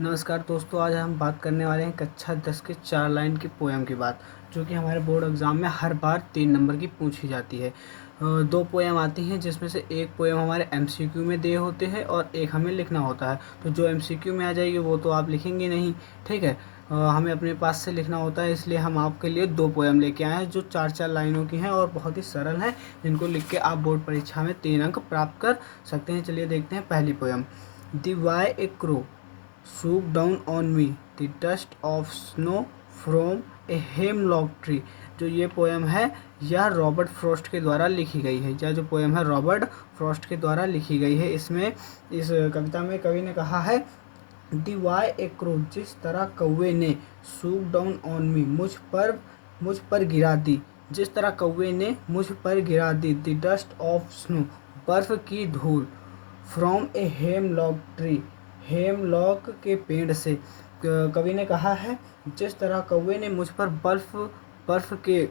नमस्कार दोस्तों, आज हम बात करने वाले हैं कक्षा 10 के 4 लाइन की पोएम की बात, जो कि हमारे बोर्ड एग्ज़ाम में हर बार 3 नंबर की पूछी जाती है। 2 पोएम आती हैं, जिसमें से एक पोएम हमारे एमसीक्यू में दिए होते हैं और एक हमें लिखना होता है। तो जो एमसीक्यू में आ जाएगी वो तो आप लिखेंगे नहीं, ठीक है। हमें अपने पास से लिखना होता है, इसलिए हम आपके लिए 2 पोएम लेके आए हैं जो 4-4 लाइनों की हैं और बहुत ही सरल हैं, जिनको लिख के आप बोर्ड परीक्षा में 3 अंक प्राप्त कर सकते हैं। चलिए देखते हैं पहली poem. The way a crow swoop down on me the dust of snow from a hemlock tree। जो ये पोएम है यह रॉबर्ट फ्रॉस्ट के द्वारा लिखी गई है। यह जो पोएम है रॉबर्ट फ्रॉस्ट के द्वारा लिखी गई है। इसमें इस कविता में कवि ने कहा है दी वाई ए क्रो, जिस तरह कौवे ने swoop डाउन ऑन मी, मुझ पर गिरा दी, जिस तरह कौवे ने मुझ पर गिरा दी, द डस्ट ऑफ स्नो, बर्फ की धूल, from a hemlock tree, hemlock के पेड़ से। कवि ने कहा है जिस तरह कौवे ने मुझ पर बर्फ के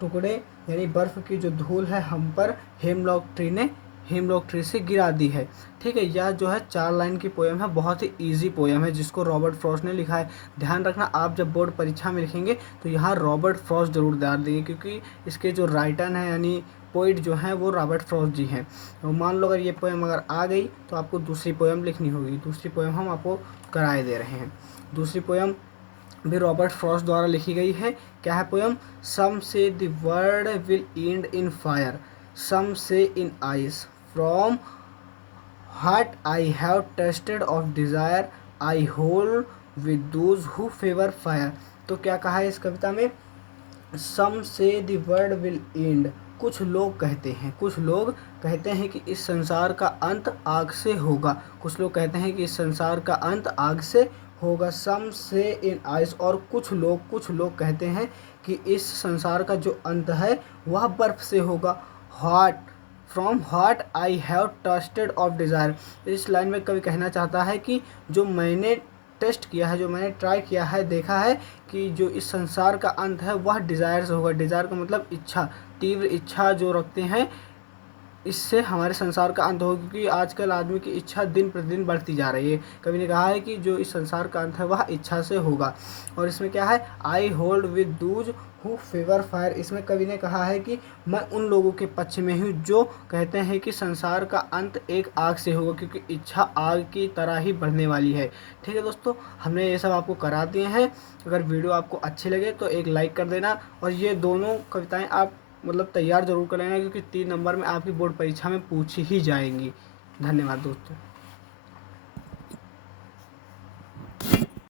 टुकड़े यानी बर्फ की जो धूल है हम पर हेमलॉक ट्री से गिरा दी है। ठीक है, यह जो है 4 लाइन की पोएम है, बहुत ही इजी पोएम है जिसको रॉबर्ट फ्रॉस्ट ने लिखा है। ध्यान रखना, आप जब बोर्ड परीक्षा में लिखेंगे तो यहाँ रॉबर्ट फ्रॉस्ट जरूर डाल देंगे, क्योंकि इसके जो राइटर हैं यानी पोइट जो हैं वो रॉबर्ट फ्रॉस्ट जी हैं। तो मान लो अगर ये पोएम अगर आ गई तो आपको दूसरी पोएम लिखनी होगी। दूसरी पोएम हम आपको कराए दे रहे हैं। दूसरी पोएम भी रॉबर्ट फ्रॉस्ट द्वारा लिखी गई है। क्या है poem? Some say the world will end in fire, some say in ice, from heart I have tasted of desire, I hold with those who favour fire. तो क्या कहा है इस कविता में? सम say the world will and, कुछ लोग कहते हैं कि इस संसार का अंत आग से होगा। कुछ लोग कहते हैं कि इस संसार का अंत आग से होगा। सम से इन आइस, और कुछ लोग कहते हैं कि इस संसार का जो अंत है वह बर्फ से होगा। Hot, from hot I have tasted of desire. इस लाइन में कवि कहना चाहता है कि जो मैंने टेस्ट किया है, जो मैंने ट्राई किया है, देखा है कि जो इस संसार का अंत है वह डिज़ायर से होगा। डिज़ायर का मतलब इच्छा, तीव्र इच्छा जो रखते हैं, इससे हमारे संसार का अंत होगा, क्योंकि आजकल आदमी की इच्छा दिन प्रतिदिन बढ़ती जा रही है। कवि ने कहा है कि जो इस संसार का अंत है वह इच्छा से होगा। और इसमें क्या है? आई hold with those who favour fire. इसमें कवि ने कहा है कि मैं उन लोगों के पक्ष में हूँ जो कहते हैं कि संसार का अंत एक आग से होगा, क्योंकि इच्छा आग की तरह ही बढ़ने वाली है। ठीक है दोस्तों, हमने ये सब आपको करा दिए हैं। अगर वीडियो आपको अच्छी लगे तो एक लाइक कर देना, और ये दोनों कविताएँ आप तैयार जरूर कर लेना, क्योंकि 3 नंबर में आपकी बोर्ड परीक्षा में पूछी ही जाएंगी। धन्यवाद दोस्तों।